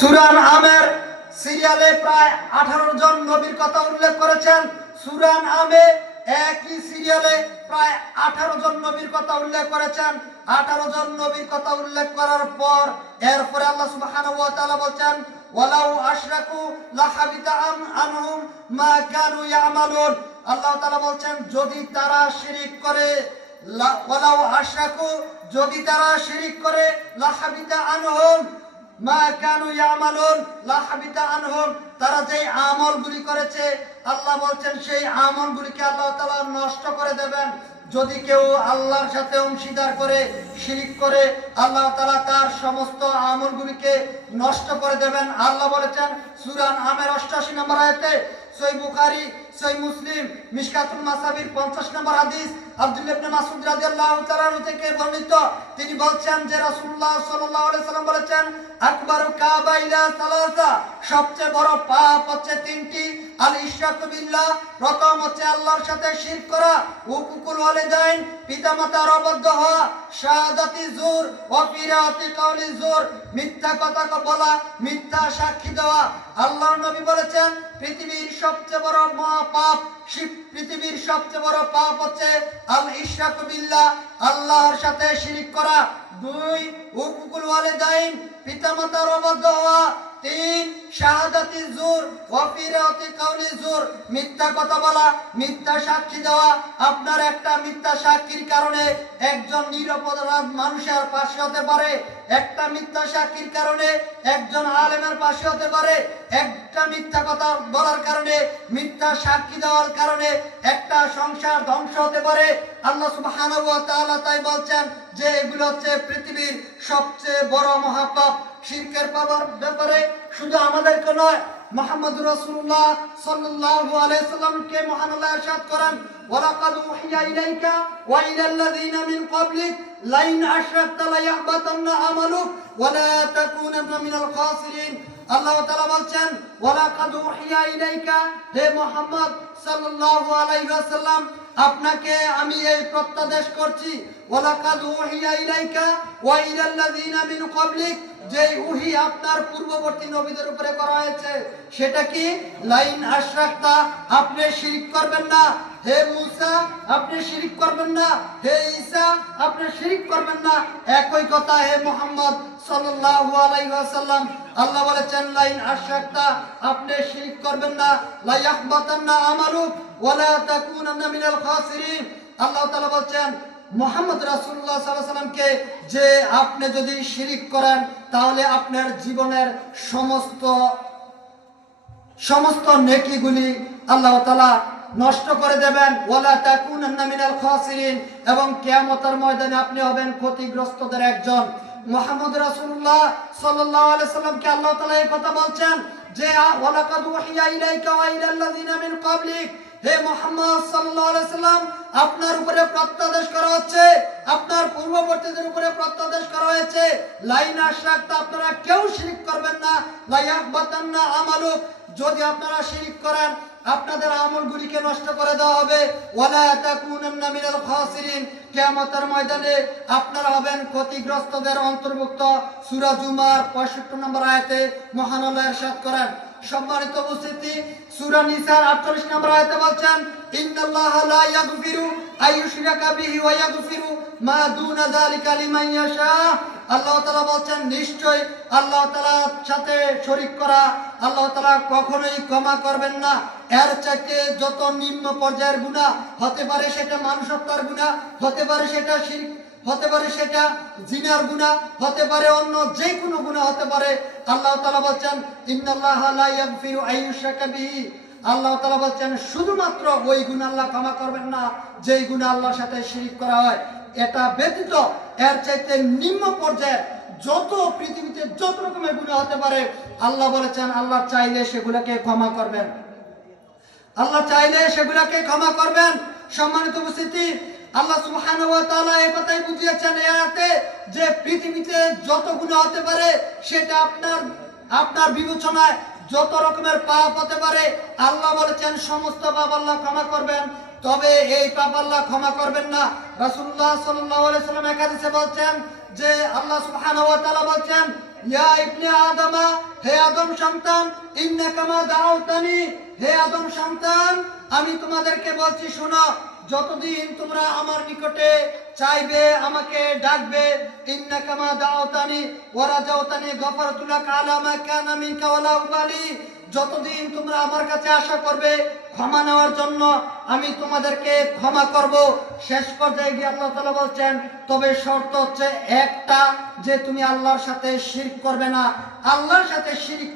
সূরা আমের সিরিয়ালে প্রায় 18 জন নবীর কথা উল্লেখ করেছেন। সূরা আমে একই সিরিয়ালে প্রায় 18 জন নবীর কথা উল্লেখ করেছেন। 18 জন নবীর কথা উল্লেখ করার পর এরপরে আল্লাহ সুবহানাহু ওয়া তাআলা বলেন, ওয়ালাউ আশরাকু লাহাবিতা আনহুম মা কানু ইয়ামালুন। আল্লাহ তাআলা বলেন, যদি তারা শিরক করে, ওয়ালাউ আশরাকু, যদি তারা শিরক করে, লাহাবিতা আনহুম মা কানু ইয়ামালুন, লাহাবিতা আনহুম, তারা যে আমলগুলি করেছে আল্লাহ বলছেন সেই আমলগুলিকে আল্লাহ তাআলা নষ্ট করে দেবেন। যদি কেউ আল্লাহর সাথে অংশীদার করে শিরক করে, আল্লাহ তাআলা তার সমস্ত আমলগুলিকে নষ্ট করে দেবেন। আল্লাহ বলেছেন সূরা আমের 88 নম্বর আয়াতে, সহিহ বুখারী, সহিহ মুসলিম, মিশকাতুল মাসাবির 50 নম্বর হাদিস, আব্দুল্লাহ ইবনে মাসউদ রাদিয়াল্লাহু তাআলা থেকে বর্ণিত। তিনি বলছেন যে রাসূলুল্লাহ সাল্লাল্লাহু আলাইহি সাল্লাম বলেছেন, আকবারু কাবাইরা সালাসা, সবচেয়ে বড় পাপ হচ্ছে তিনটি। আল ইশরাকু বিল্লাহ, প্রথম হচ্ছে আল্লাহর সাথে শিরক করা, হুকুকুল ওয়ালিদাইন, পিতামাতার অবাধ্য হওয়া, শাহাদাতি জুর ওয়া ফিরাতি কাউলি জুর, মিথ্যা কথা বলা, মিথ্যা সাক্ষী দেওয়া। আল্লাহর নবী বলেছেন পৃথিবীর সবচেয়ে বড় মহাপাপ, পৃথিবীর সবচেয়ে বড় পাপ হচ্ছে আল ইশরাকু বিল্লাহ, আল্লাহর সাথে শিরক করা। 2 হুকুকুল ওয়ালিদাইন, পিতামাতার অবাধ্য হওয়া। 3 শাহাদাতি জুর ওয়া ফিরাতি কাউলি জুর, মিথ্যা কথা বলা, মিথ্যা সাক্ষী দেওয়া। আপনার একটা মিথ্যা সাক্ষীর কারণে একজন নিরপরাধ মানুষের পাশে হতে পারে, একটা মিথ্যা সাক্ষীর কারণে একজন আলেমের পাশে হতে পারে, একটা মিথ্যা কথা বলার কারণে, মিথ্যা সাক্ষী দেওয়ার কারণে একটা সংসার ধ্বংস হতে পারে। আল্লাহ সুবহানাহু ওয়া তাআলা তাই বলছেন যে এগুলো হচ্ছে পৃথিবীর সবচেয়ে বড় মহাপাপ। শিরকের ব্যাপারে শুধু আমাদেরকে নয়, মুহাম্মদুর রাসূলুল্লাহ সাল্লাল্লাহু আলাইহি সাল্লামকে মহান আল্লাহ ইরশাদ করেন, ওয়ালাকাদ উহিয়া ইলাইকা ওয়া ইলাল্লাযিনা মিন ক্বাবলিক লাইন আশরাকতা লায়াহবাতান্না আমালুক ওয়া লা তাকুনান্না মিনাল খাসিরিন। আল্লাহ তাআলা বলছেন, ওয়ালাকাদ উহিয়া ইলাইকা, হে মুহাম্মদ সাল্লাল্লাহু আলাইহি ওয়াসাল্লাম, আপনাকে আমি এই প্রত্যাদেশ করছি, ওয়ালাকাদ উহিয়া ইলাইকা ওয়া ইলাল্লাযিনা মিন ক্বাবলিক, যে ওহী আপনার পূর্ববর্তী নবীদের উপরে করা হয়েছে সেটা কি, লাইন আশরাকতা, আপনি শিরক করবেন না। হে মূসা, আপনি শিরক করবেন না। হে ঈসা, আপনি শিরক করবেন না। একই কথা হে মুহাম্মদ সাল্লাল্লাহু আলাইহি ওয়াসাল্লাম, আল্লাহ বলেছেন লাইন আশরাকতা, আপনি শিরক করবেন না, লা ইয়াহবাতান্না আমালুক ওয়া লা তাকুনান্না মিনাল খাসিরিন। আল্লাহ তাআলা বলেছেন মুহাম্মদ রাসূলুল্লাহ সাল্লাল্লাহু আলাইহি ওয়াসাল্লামকে যে আপনি যদি শিরক করেন তাহলে আপনার জীবনের সমস্ত নেকিগুলি আল্লাহ তাআলা নষ্ট করে দেবেন। ওয়ালা তাকুনান্না মিনাল খাসিরিন, এবং কিয়ামতের ময়দানে আপনি হবেন ক্ষতিগ্রস্তদের একজন। মুহাম্মদ রাসূলুল্লাহ সাল্লাল্লাহু আলাইহি সাল্লামকে আল্লাহ তাআলা এই কথা বলছেন যে ওয়ালাকাদ উহিয়া ইলাইকা ওয়া ইলাল্লাযিনা মিন ক্বাবলিক, হে মুহাম্মদ সাল্লাল্লাহু আলাইহি সাল্লাম, আপনার উপরে প্রত্যাদেশ করা হচ্ছে, আপনার পূর্ববর্তীদের উপরে প্রত্যাদেশ করা হয়েছে, লাইন আশরাকতা, আপনারা কেউ শিরক করবেন না, লা ইয়াহবাতান্না আমালুক, যদি আপনারা শিরক করেন আপনাদের আমলগুলিকে নষ্ট করে দেওয়া হবে, ওয়ালা তাকুনান্না মিনাল খাসিরিন, কিয়ামতের ময়দানে আপনারা হবেন ক্ষতিগ্রস্তদের অন্তর্ভুক্ত। সূরা জুমার 65 নম্বর আয়াতে মহান আল্লাহ ইরশাদ করেন। সম্মানিত উপস্থিতি, সূরা নিসার 48 নম্বর আয়াতে বলছেন, ইন্নাল্লাহা লা ইয়াগফিরু আইয়ুশরাকা বিহি ওয়া ইয়াগফিরু মা দুনা যালিকা লিমান ইয়াশা। আল্লাহ তাআলা বলছেন নিশ্চয় আল্লাহ তাআলার সাথে শরীক করা আল্লাহ তাআলা কখনোই ক্ষমা করবেন না। এর চাইতে যত নিম্ন পর্যায়ের গুনাহ হতে পারে, সেটা মানুষ হত্যার গুনাহ হতে পারে, সেটা শিরক হতে পারে, সেটা জিনার গুনাহ হতে পারে, অন্য যে কোনো গুনাহ হতে পারে, আল্লাহ তাআলা বলেন ইন্নাল্লাহা লা ইয়াগফিরু আইয়ুশরাকা বিহি। আল্লাহ তাআলা বলেন শুধুমাত্র ওই গুনাহ আল্লাহ ক্ষমা করবেন না যেই গুনাহ আল্লাহর সাথে শিরক করা হয়। এটা ব্যতীত এর চাইতে নিম্ন পর্যায়ে যত পৃথিবীতে যত রকমের গুনাহ হতে পারে, আল্লাহ বলেছেন আল্লাহ চাইলে সেগুলোকে ক্ষমা করবেন, আল্লাহ চাইলে সেগুলোকে ক্ষমা করবেন। সম্মানিত উপস্থিতি, আল্লাহ সুবহানাহু ওয়া তাআলা এই কথাই বুঝিয়েছেন এই আয়াতে যে পৃথিবীতে যত গুনাহ হতে পারে সেটা আপনার বিবেচনায় যত রকমের পাপ হতে পারে, আল্লাহ বলেছেন সমস্ত পাপ আল্লাহ ক্ষমা করবেন, তবে এই পাপ আল্লাহ ক্ষমা করবেন না। রাসূলুল্লাহ সাল্লাল্লাহু আলাইহি সাল্লাম এক হাদিসে বলেছেন যে আল্লাহ সুবহানাহু ওয়া তাআলা বলেছেন ইয়া ইবনে আদমা, হে আদম সন্তান, ইন্নাকা মা দাউতানি, হে আদম সন্তান, আমি তোমাদেরকে বলছি শোনো, যতদিন তোমরা আমার নিকটে চাইবে, আমাকে ডাকবে, ইন্নাকা মা দাউতানি ওয়া রাজাউতানি গফারতু লাকা আলা মা কানা মিনকা ওয়ালা উবালি, যতদিন তোমরা আমার কাছে আশা করবে ক্ষমা নেওয়ার জন্য, আমি তোমাদেরকে ক্ষমা করব। শেষ পর্যায়ে গিয়ে আল্লাহ তাআলা বলছেন, তবে শর্ত হচ্ছে একটা, যে তুমি আল্লাহর সাথে শিরক করবে না। আল্লাহর সাথে শিরক